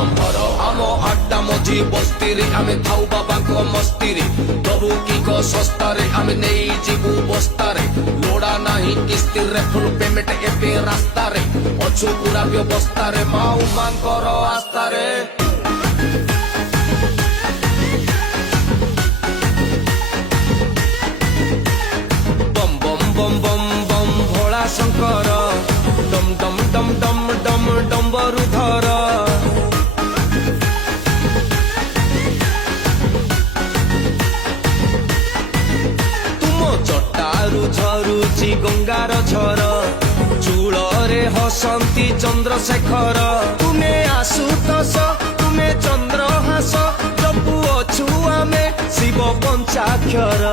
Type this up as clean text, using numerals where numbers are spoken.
ନମ୍ବର ଆମ ଆଡ୍ଡା ମଝି ବସ୍ତିରେ ଆମେ ଥାଉ ବାବାଙ୍କ ମସ୍ତିରେ ଦବୁ କିକ ଶସ୍ତାରେ ଆମେ ନେଇଯିବୁ ବସ୍ତାରେ ଲୋଡ଼ା ନାହିଁ କିସ୍ତିରେ ଫୁଲ୍ ପେମେଣ୍ଟ ଏବେ ରାସ୍ତାରେ ଅଛୁ ପୁରା ବ୍ୟବସ୍ଥାରେ ମାଉ ମାଙ୍କର ଆସ୍ଥାରେ ବମ୍ ବମ୍ ବମ୍ ବମ୍ ବମ୍ ଭୋଳା ଶଙ୍କର ଡମ୍ ଡମ୍ ଡମ୍ ଡମ୍ ଡମ୍ ଡମ୍ବରୁ ଧର ତୁମ ଚଟାରୁ ଝରୁଛି ଗଙ୍ଗାର ଝର ଚୂଳରେ ହସନ୍ତି ଚନ୍ଦ୍ରଶେଖର ତୁମେ ଆଶୁତୋଷ ତୁମେ ଚନ୍ଦ୍ରହାସ ଜପୁ ଅଛୁ ଆମେ ଶିବ ପଞ୍ଚାକ୍ଷର।